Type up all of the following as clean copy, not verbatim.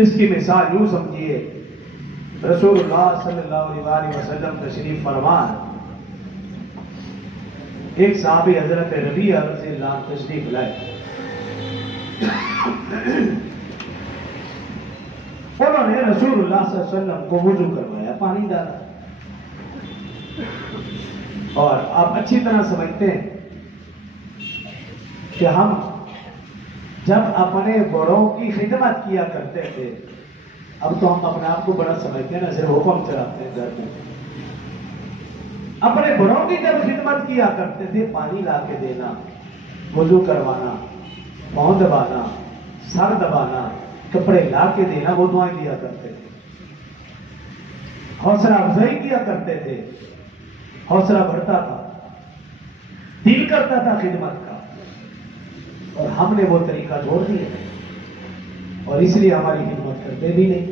اس کی مثال یوں سمجھیے، رسول اللہ صلی اللہ علیہ وسلم تشریف فرمان، ایک صحابی حضرت ربیعہ رضی اللہ عنہ تشریف لائے، انہوں نے رسول اللہ صلی اللہ علیہ وسلم کو وضو کروایا، پانی ڈالا، اور آپ اچھی طرح سمجھتے ہیں کہ ہم جب اپنے بڑوں کی خدمت کیا کرتے تھے، اب تو ہم اپنے آپ کو بڑا سمجھتے ہیں نا، صرف حکم چلاتے ہیں گھر میں، اپنے بڑوں کی جب خدمت کیا کرتے تھے، پانی لا کے دینا، وضو کروانا، پاؤں دبانا، سر دبانا، کپڑے لا کے دینا، وہ دعائیں دیا کرتے تھے، حوصلہ افزائی کیا کرتے تھے، حوصلہ بڑھتا تھا، دل کرتا تھا خدمت کا، اور ہم نے وہ طریقہ چھوڑ دیا ہے، اور اس لیے ہماری خدمت کرتے بھی نہیں،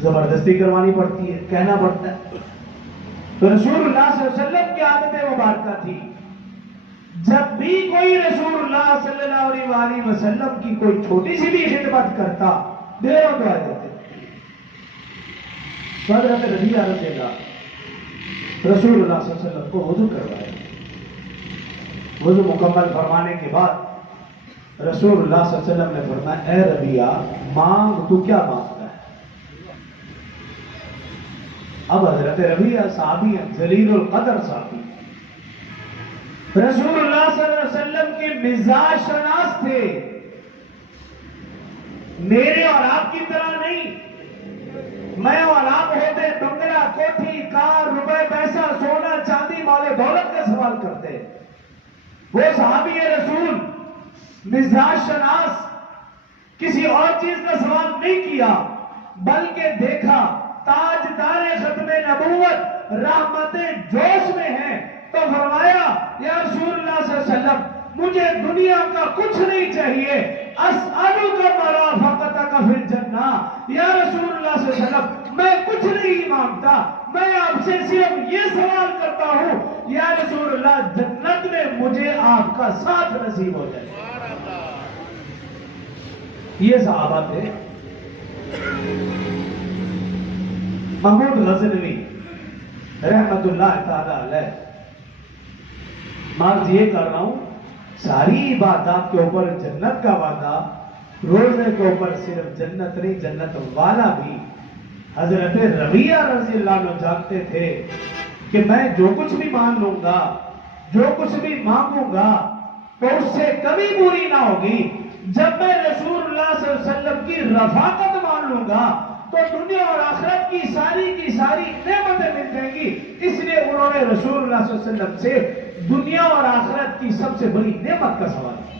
زبردستی کروانی پڑتی ہے، کہنا پڑتا ہے۔ تو رسول اللہ صلی اللہ علیہ وسلم کی عادت مبارکہ تھی، جب بھی کوئی رسول اللہ صلی اللہ علیہ وسلم کی کوئی چھوٹی سی بھی خدمت کرتا، دیروں دعا دیتے۔ حضرت ربیعہ رضی اللہ رسول اللہ صلی اللہ علیہ وسلم کو وضو کروایا، وضو مکمل فرمانے کے بعد رسول اللہ صلی اللہ علیہ وسلم نے فرمایا، اے ربیعہ مانگ، تو کیا مانگتا ہے؟ اب حضرت ربیعہ صحابی ہیں، جلیل القدر صحابی، رسول اللہ صلی اللہ علیہ وسلم کے مزاج شناس تھے، میرے اور آپ کی طرح نہیں، میں اور آپ ہوتے بنگلہ، کوٹھی، کار، روپے، پیسہ، سونا، چاندی، مال دولت کا سوال کرتے، وہ صحابی رسول مزاج شناس کسی اور چیز کا سوال نہیں کیا، بلکہ دیکھا تاجدار ختم نبوت رحمتیں جوش میں ہیں، تو فرمایا، یا رسول اللہ صلی اللہ علیہ وسلم مجھے دنیا کا کچھ نہیں چاہیے، اسألک مرافقتک فی الجنہ، یا رسول اللہ صلی اللہ علیہ وسلم میں کچھ نہیں مانگتا، میں آپ سے صرف یہ سوال کرتا ہوں، یا رسول اللہ جنت میں مجھے آپ کا ساتھ نصیب ہو جائے۔ یہ صحابہ تھے۔ محمود غزنوی رحمت اللہ تعالی علیہ، مارز یہ کر رہا ہوں، ساری عبادات کے اوپر جنت کا وعدہ، روزے کے اوپر صرف جنت نہیں، جنت والا بھی۔ حضرت ربیعہ رضی اللہ عنہ جانتے تھے کہ میں جو کچھ بھی مان لوں گا، جو کچھ بھی مانگوں گا، تو اس سے کبھی پوری نہ ہوگی، جب میں رسول اللہ صلی اللہ علیہ وسلم کی رفاقت مان لوں گا تو دنیا اور آخرت کی ساری نعمتیں مل جائیں گی۔ اس لیے انہوں نے رسول اللہ صلی اللہ علیہ وسلم سے دنیا اور آخرت کی سب سے بڑی نعمت کا سوال کیا۔